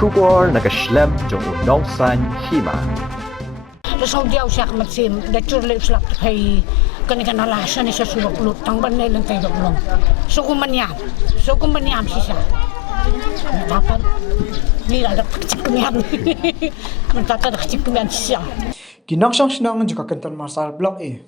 Schubor nakaslem jong nausan hima. Sau dia usak macam dah curle usak hai kena alasan ni sesuatu lut tang ban nelen tay doblong. Suku maniam sisa. Dapat ni ada kecik kemian. Mentata ada kecik kemian sisa. Kinok song snong juga kenton marsal blok e.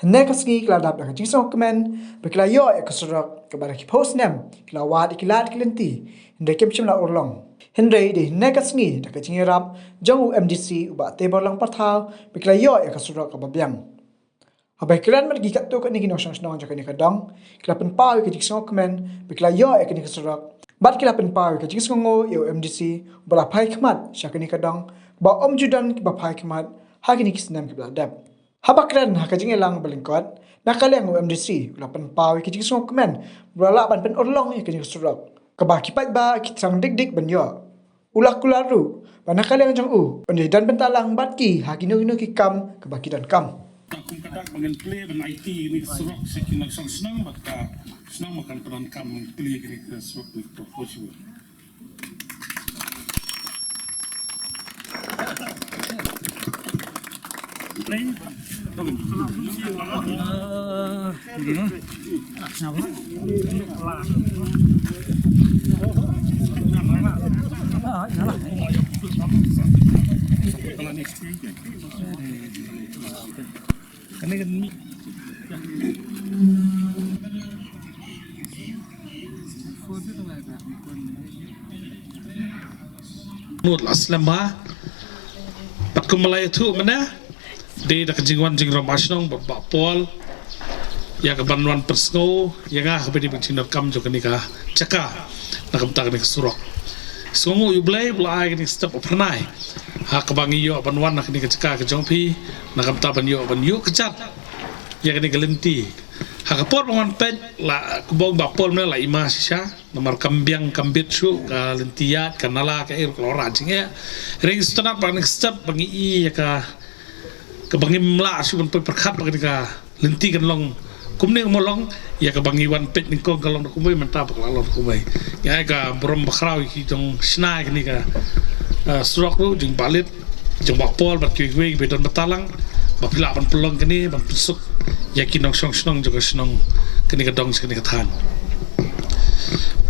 Hende kasgi keladap dah kecik song kemen berkelayo ekosrok kepada post nem kelawat ikilat kelenti hende kemcim la urlong. Henry di negasngi dah kecing rap jong UMDC ubat tebor lang patau berkelayo ekosrok kebabiang. Abai kelan mergi kat tu kat ni kinok song snong juga ni kadang kelapen pau kecik song kemen berkelayo ekosrok bat kelapen pau kecik songo UMDC balapai kemat syakani kadang ba om judan kebapai kemat hagini kisnam kebeladab. Habakran hakajing elang belengkot nakaleng UMDC ulapan pau kecik song kemen berala ban pen orlong kecik surok. Kebah kipat ba kitrang dik-dik banyo. Ulak kularu banakaleng jong pandai dan bentalang batki hagino kikam kebaki dan kam. Takung kadak bagian play dan IT ini surok sekian senang maka senang makan peran kam play ini ke surok ni profesional. Play. Nut aslam ba pat ko malay tu mana de dak jingwan jing ramasnong ba pol ya ka banwan persgo ya ga habedi bicin kam jo kanika caka nakam tak ni surok songo yu blai ni step opernai ha ka bangi yo banwan nak ni caka ka jongpi nakam ta ban yo kecat ya ka ni galenti ha ka por banwan pet la kubong ba pol na la ima sha nomor kambiang kambit su ka lentiat kanala ka ir klora jinge ring stanap ban step bangi ya ka bangi mla su ban perkhat bangi ka lenti kan long kumne molong ya ka bangi wan pet ni ko kalong ko mai manta pa kalong ko mai ya ka brom bakraw ki jong snai ni ka surok lu jing balit jong bakpol bat ki we be don batalang ba pila ban pelong kini ban pusuk ya ki nong song snong jong snong kini ka dong kini ka than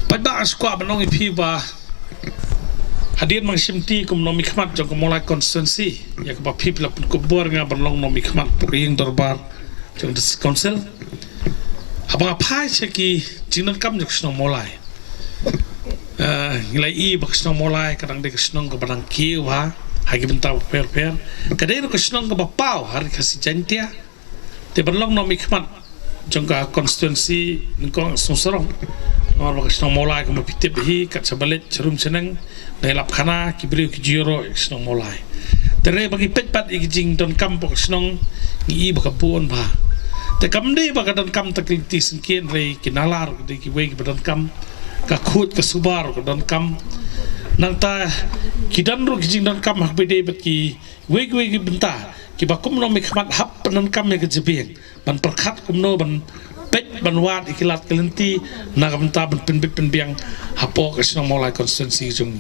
pada skwa banong ipi ba hadir mang simti kum nomi khmat jong ko molai constituency ya ka ba pipla pun ko bor nga ban long nomi khmat pring dorbar jong dis council habang apai seki jinan kam jok snong molai ngilai i bak snong molai kadang de snong ko barang kiu ha hagi bentau per kadai ko snong ko bapau hari kasi jantia te banlong nomi khmat jong ka constituency nko songsorong or bak snong molai ko mapitip hi kat sabalet charum seneng nelap khana kibriu ki jiro snong molai tere bagi petpat ikjing don kam bak snong ngi bak puon ba te kam de baka don kam takliti singkien rei kinalar de ki wei badan kam ka khut ka subar ko don kam nang ta kidan ro kijing don kam hak bede bet ki wei benta ki bakum no mikmat hap don kam me ke jebeng ban perkhat kum no ban pet ban wat ikilat kelenti na benta ban pen biang hapo ka sino molai constituency jung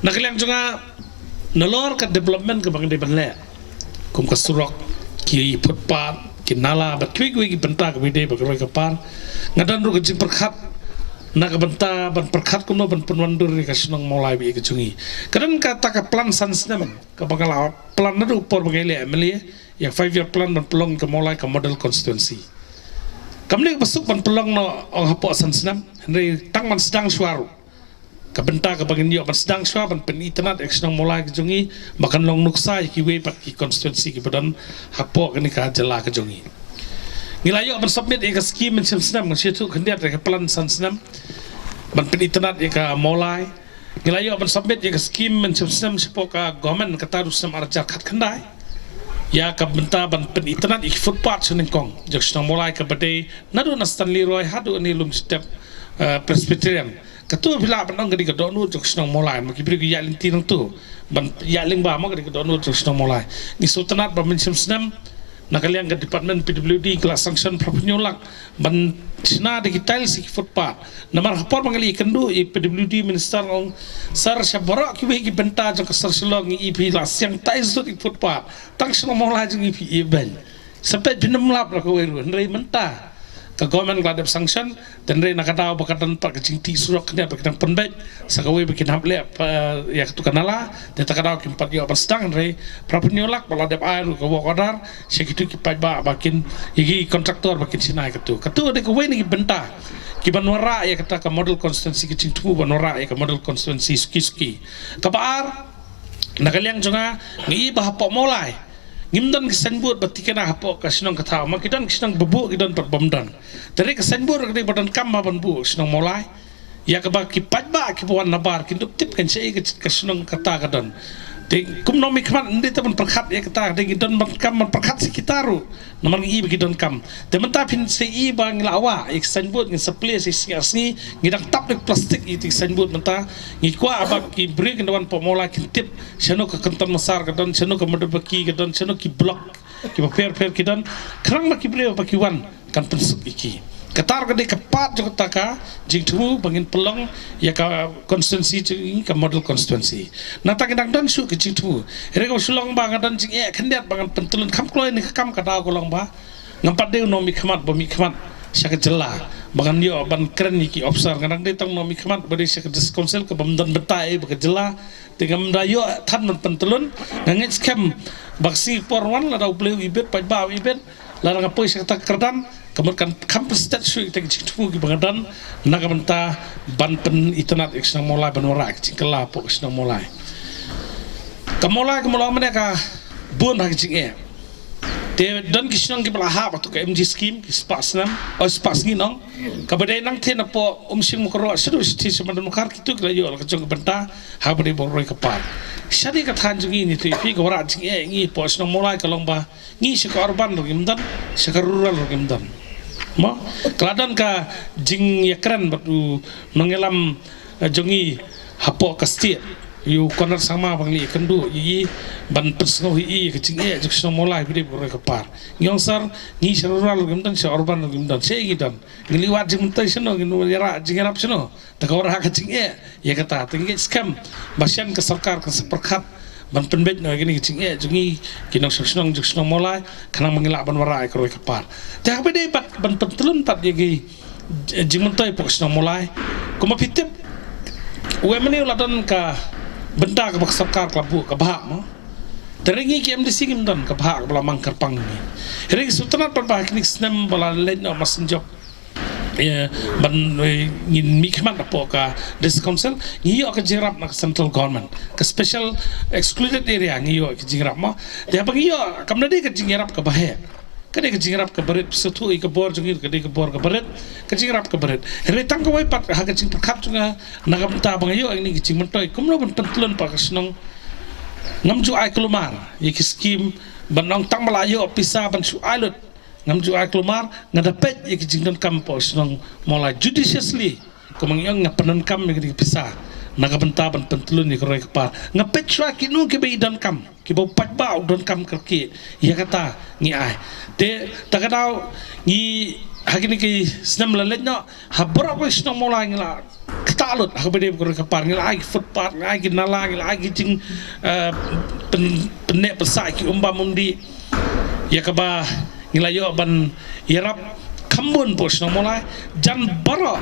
na kaliang junga nalor ka development ka bang de ban le kum ka surok ki footpath kinala bat kwi benta ka bide ba roi ka par ngadan ru kecing perkhat na ka benta ban perkhat kuno ban penwandur ka snong molai bi ka chungi kadan ka ta ka plan sansnem ka bagala plan na ru por bagele emily ya 5-year plan ban pelong ka molai ka model constituency kamne basuk ban pelong no ong hapo sansnem henry tang man sedang suaru ka benta ka bagin yo ban sedang swa ban pen internet snong molai ka chungi makan long nuksa ki we pat ki constituency ki badan hapo ka ni ka jala ka chungi ngilayo ban submit e ka scheme men snam ngi situ khandiat ka plan san snam ban pen internet e ka molai ngilayo ban submit e ka scheme men snam sipo ka government ka taru snam arjar khat khandai ya ka benta ban pen internet e footpath suning kong jak snong molai ka bade nadu na Stanley Roy hadu ni lum step Presbyterian ketua bila benong gadi kedonu jok snong molai maki beri ya linti nang tu ban ya ling ba ma gadi kedonu jok snong molai ni sultanat ba min snam nakaliang ke department PWD kelas sanction propenyolak ban sina digital si footpath namar hapor mangali kendu i PWD minister ong sar syabara ki we ki benta jang kasar selong i ip la siang tais dut i footpath tang sino mo la jang i ip ben sampai binam lap la ko we rei menta ka government gladep sanction dan re nakata bakatan pak kecing ti surak kena bakatan penbet sakawe bikin hamle ya tu kanala de takada kim pat yo sedang re propenyolak baladep air ko wakadar sekitu ki ba bakin igi kontraktor bakin sinai ketu de ko we ni benta ki banwara ya kata ka model constituency kecing tu banwara ya ka model constituency ski kabar nakaliang jonga ngi bahapok molai ngimdan kesenbut batikena hapok kasinong kata makidan kisinong bebu kidan perbomdan dari kesenbut kadi badan kam ban bu sinong molai ya ka ba ki pajba ki bawan nabar kindup tip kan sei kasinong kata kadan de kumno mikman ndi taban perkhat ya kata de kidan ban kam man perkhat si kitaru naman i kidan kam de menta pin sei bang lawa ik senbut ngi supply si singi ngidang tap de plastik itu senbut menta ngi kwa abak ki break ndawan pomola ki tip seno ka kanton masar kadan seno ka modebaki kadan seno ki block ki per kidan krang ma ki bre ba ki wan kan pensuk iki katar ka de kapat jo taka jingtu bangin pelong ya ka constituency ka model constituency nata kedang dan su ke jingtu re ko sulong ba ngadan jing e khendiat bangan pentulun kam kloy ni kam kata ko long ba ngampat de no mi khamat bo mi khamat syak jela bangan yo ban keren ki observe kadang de tang no mi khamat bade syak konsel ke bamdan betai ba jela tingam dayo than man pentulun ngangit scam baksi porwan la daw bleu ibet pa ba ibet la nga poy syak tak kerdan kemudian kampus statue kita cipu di Bangadan nak benta ban pen internet eksna mulai benora cikela pok eksna mulai kemulai mereka bun hak cing dan kisnong ki belaha waktu ke MG scheme ki spasnam spas ni nong kabadai nang ten apo umsing mukro sedu sti semandan mukar kitu kala yo ka jong benta ha bade boroi kapar sadi ka than jungi ni tu fi ko ra cing ngi posno mulai kalong ba ngi se korban ro gimdan se rural ro gimdan ma keladan ka jing yakran batu mengelam jongi hapo kastir yu konar sama bangli kendu yi ban persngo yi kecing jukso molai bide bore kapar nyong sar ni serural gimdan se urban gimdan se gidan ngiliwat jing mentai seno ginu yara jing arab seno takawar ha kecing ya kata tinggi scam basian ke sarkar ke seperkat ban penbet no gini cing jungi kinong sosnong juksnong molai kanang mengilak ban warai kroy kapar ta bede pat ban pentelun pat yegi jimuntai poksnong molai kuma pitip wemeni uladan ka benda ka sarkar klabu ka bahak mo teringi ki MDC gimdan ka bahak bala mangkar pang ni ring sutanat pan bahak ni snem bala len no masenjok ban ngin mi khmat apo ka this council ngiyo ka jirap na central government ka special excluded area ngiyo ka jirap ma de bang iyo kamna de ka jirap ka bahe kade ka jirap ka baret setu i ka bor jungir kade ka bor ka baret ka jirap ka baret re tang ka wai pat ha ka jing khat junga nagam ta bang iyo ni ki jing mentoi kumno ban pentulun pa ka snong ngamju ai kelumar ye ki scheme banong tang malayo pisa ban su ailut ngamju ai kelumar ngadapet ye kijingdan kampus nang mulai judiciously kemangyang ngapanan kam ye pisah nagabenta ban pentulun ye kroy kapar ngapet swa kinu ke beidan kam ke bau patba udon kam kerki ya kata ngi ai te takadau ngi hakini ki snam lalet no habra ko snam mulai ngila ketalut habede kroy kapar ngila ai footpath ngai ki nala ngila ai jing penek pesai ki mundi ya kaba ngilayo ban yarap kambun pos no mulai jan bara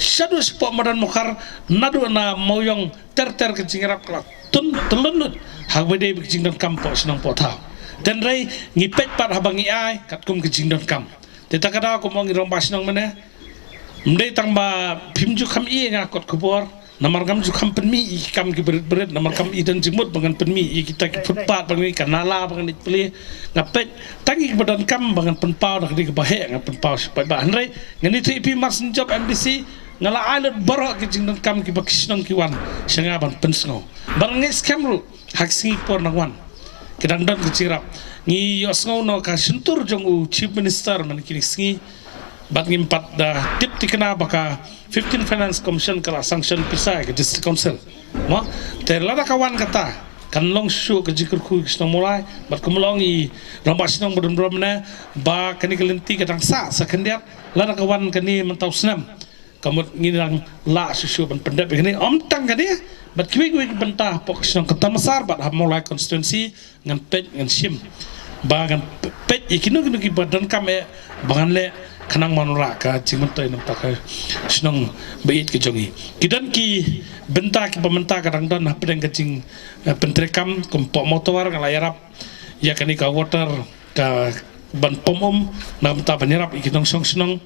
shadu spo madan mukar nadu na moyong ter ke jingrap kala tun telunut habede ke jingdan kampos nang pota dan rai ngipet pat habangi ai katkum ke jingdan kam teta kada ko mo ngirom bas nang mene mdei tangba phimju kham i ngakot kubor namar kam ju kam penmi kam ki berit namar kam idan jimut bangan penmi kita ki footpath bangan kanala bangan itpli ngapet tangi badan kam bangan penpau dak di bahe ngap penpau supaya ba andre ngani TP mas job MDC ngala alat barok ki jingdan kam ki bakisnong ki wan senga ban pensno bangan scam hak singi por nangwan kedang dan kecirap ngi yosngo no ka suntur jong u chief minister man ki singi bat ngimpat dah tip tikena baka 15 finance commission kala sanction pisah ke district council mo terlada kawan kata kan long su ke jikir ku kisnong mulai bat kumlong I rambat sinong berdem na ba kani kelenti kadang sa kendiat lana kawan kani mentau senam kamut nginang la susu ban pendap kani tang kani bat kiwi bentah pok kisnong ketam besar bat mulai konstituensi ngan pet ngan sim ba ngan pet ikinu ki badan kame bangan le kanang manura ka cimentoy nam tak senong bait ke jongi kidan ki benta ki pementa kadang don pedang kecing pentrekam kompok motor ngalayarap ya kani ka water ka ban pomom nam ta banyarap ikitong song senong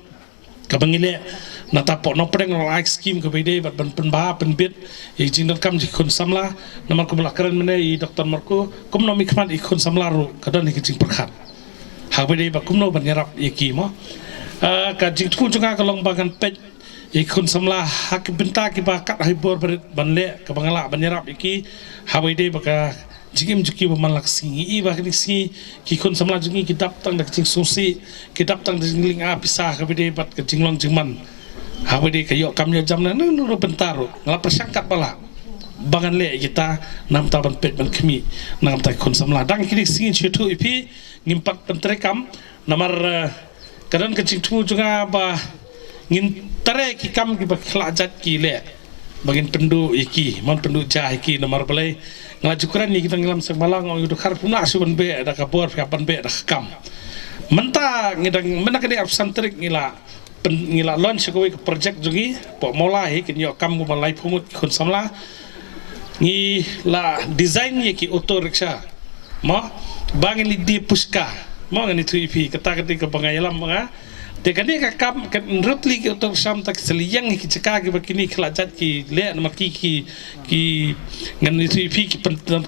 ka bangile na ta pok no pedang like scheme ka bide bat ban penba penbit I jingdan kam ji kun samla namar ko belakaran mene I Dr. Marco kum no mikmat I kun samla ru kadon ki jing perkhat ha bide ba kum no banyarap iki mo ka jing tu junga ka long bagan pet ikun samla hak benta ki ba kat hibor banle ka bangala banyarap iki hawaide baka jigim juki ba malak singi I ba kini ki kun samla jungi kitab tang dak jing susi kitab tang jingling a pisah ka bide bat ka jinglong jingman hawaide ka yok kamnya jamna nu bentaro ngala persangkat bala bangan le kita nam ta ban pet ban kemi nam ta kun samla dang kini singi chutu ipi ngimpat pentrekam namar kadang kecing tu juga ba ngin tare ki kam ki ba khlajat ki le bagin pendu iki mon pendu jah iki nomor balai ngalajukuran ni kita ngilam semalang ngau du khar puna suban be ada kabor fiapan be ada kam menta ngidang mena kene absantrik ngila launch ko ke project jugi po mola he kin yo kam ko balai phumut khun samla ni la design ye ki auto rickshaw ma bangin di puska mo ngani tu ipi kata ke pangayalam mga dekani ka kam kan rutli ke untuk sam tak seliyang ki ceka ki bakini khlajat ki le namaki ki ngani tu ipi ki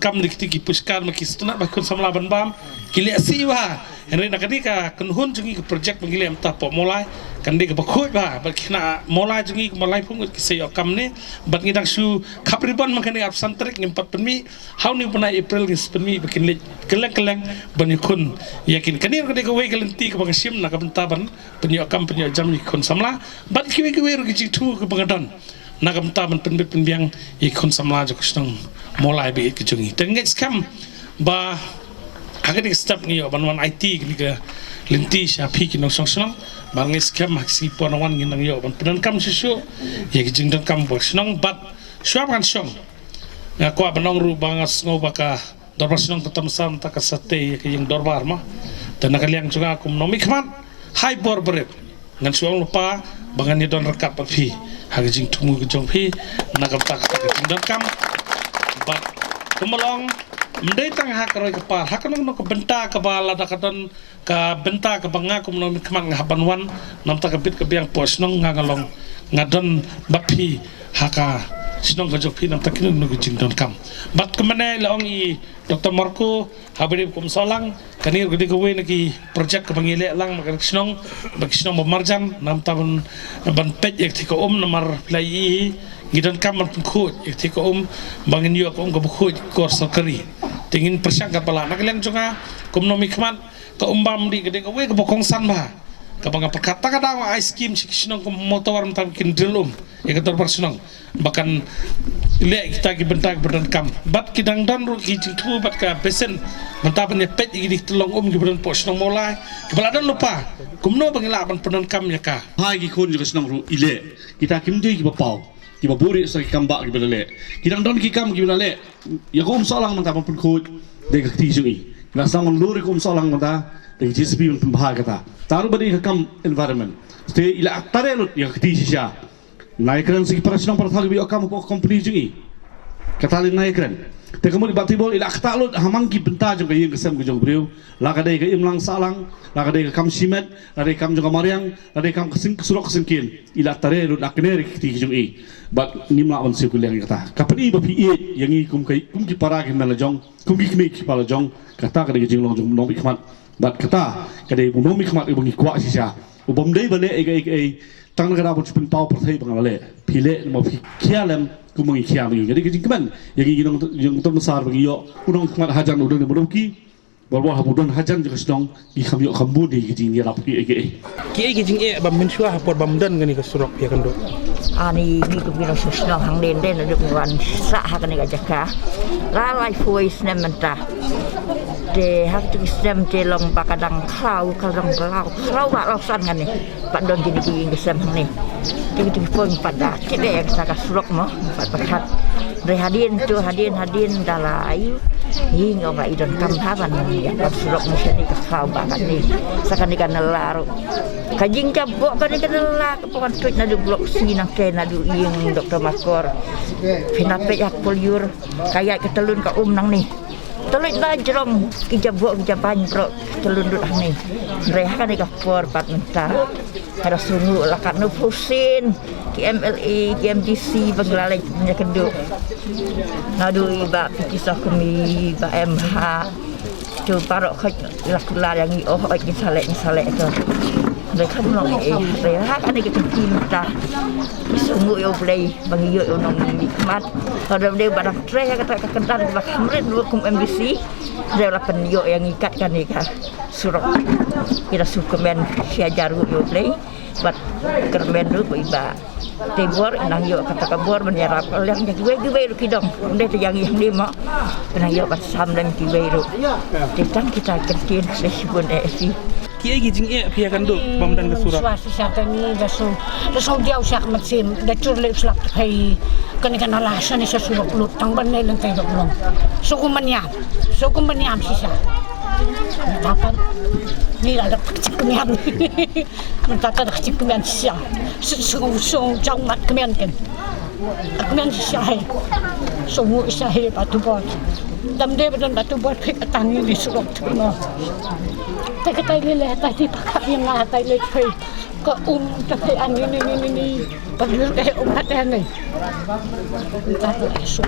kam dikti ki puskar maki stuna bakun samla banbam ki le siwa henry nakani ka kunhun jungi ke project pangile amta po mulai kan de ka bakhoi ba bakina mulai jungi mulai pungut ki sayo kam ne bat ngidang su kapribon makani absantrik ngimpat penmi how ni puna april ngis penmi bakin le keleng banikun yakin kanir ka de ka we kelenti ka bangasim na ka bentaban penyo kam penyo jam ni kun samla bat kiwe ru ki tu ke bangadan na ka bentaban penbit penbiang I kun samla jo kusnong mulai be ki jungi tengek skam ba agak step ni yo banwan IT ni ke lenti syapi ki nong song bangis skam haksi ponawan nginang yo ban penan kam susu ye ki jingdan kam bo snong bat syam kan song na ko banong ru bangas ngo baka dorbar snong tatam sam ta ka sate ye ki yang dorbar ma dan nakaliang juga kum nomi kman hai bor beret ngan suang lupa bangan ni don rekat papi hagi jing tumu ke jong pi nakam tak ka jingdan kam bat kumalong mendai tang hak roi kepar hak nong ke benta ke bala dakadon ke benta ke banga kum no mikman ngabanwan nam ta kabit ke biang pos nong ngangalong ngadon bapi haka sinong ke jopi nam ta kinu no jingdon kam bat kemane laong I Dr. Marco habari kum solang kanir gede ke we naki project ke bangile lang makan sinong bagi sinong marjan nam ta ban pet ek tiko namar plai ngidon kam man pengkut ek tiko bangin yo ko bukut kor sakari tingin persangkat pala nakaliang juga kumnomi kman ka umbam di gede we ke bokong san ba ka banga perkata kadang ice cream sinong ko motor tam kin drilum ya ka torbar sinong bahkan le kita ki bentak berdan kam bat kidang dan ru ki tu bat ka besen mentapan ne pet gi tolong ki berdan pos nong mulai kebaladan lupa kumno bangila ban berdan kam ya ka hai ki kun juga senang ru ile kita kimdi ki bapau ki baburi sa ki kamba ki belale kidang don ki kam ki belale ya kom salang mentapan pun khut de ka ti sui na sang luri kom salang menta de jisbi pun bahagata taru badi ka kam environment ste ila aktare lut ya ka ti sisya naikran segi parasinong para thagi akam po company jungi katali naikran te kamu dibatibol ila aktalut hamangki benta jong kayeng kesem jong breu lakadai ka imlang salang lakadai ka kam simet lakadai kam jong mariang lakadai kam kesing surok kesengkin ila tare lut akner ti jong I bat nimla on sekuliang kata kapani ba pi yang I kum ki para ki mala jong kum ki mi ki pala jong kata kadai jing long jong nom ikmat bat kata kadai nom ikmat ibang ikwa sisa ubom dei bale ai tang negara pun cipin pau pertai bangale pile mau kialam kumangi kiam ini jadi kejing keman yang ingin yang besar bagi yo unang kemat hajan udang di meruki Bawa habudan hajan juga sedang di kami kambu di gini rap ki. Kiai gijing bam mensyua hapor bam dan gani kesurok ya kando. Ani ni ko bino susnong hang den den aduk wan sa hakan ga jaka. Lalai foi snem menta. De hak tu snem te long bakadang kau kadang kau ba lo san ngani. Pak don gini ki ngesem ni. Ti ti pon pada cebe yang saka surok mo pat pakat. Hadin dalai hingga nggak idon kamparan ya surok mesti ke kau bakat ni sakan ikan nelaru kajing cabok kan ikan nelak pokok tuit nadu blok sinang ke nadu ing dokter makor pinape yak poliur kayak ketelun ka nang ni telut bajrong kijabok kijaban bro telun dut ni reha kan ikan por pat mentah ada sungguh lah kan nufusin KMLA, KMDC banglalai punya keduk nadu iba pisah kami iba MH tu parok lakulah yang salek tu mereka belum mereka kan ni kita cinta sungguh yo play bagi yo nong nikmat kalau dia barang tray kata kendan bahkan dua kum MBC dia lah penyo yang ikatkan ni kan surok kita sukumen siajar yo play buat kermen dulu iba tebor nang yo kata kabor menyerap yang giwe lu kidong ndeh tu yang lima nang yo pas sam dan giwe lu ditang kita kertin sesibun esi Kiai gijing pia kando bam dan kesurok. Suasi sata ni daso dia usah macam da curle uslap hai kan alasan ni sesurok lut tang banai lantai doblong. Suku meniam sisa. Dapat ni ada kecik kemian. Mentaka ada kecik kemian sisa. Sung jauh mat kemian kan. Kemian sisa hai. Sungu sisa hai batu bot. Dam dia betul batu bot pek tangi di surok tu no. Tay lele tadi pakai yang ngatai lele ke tapi ini perlu umat ni. Entah tu esok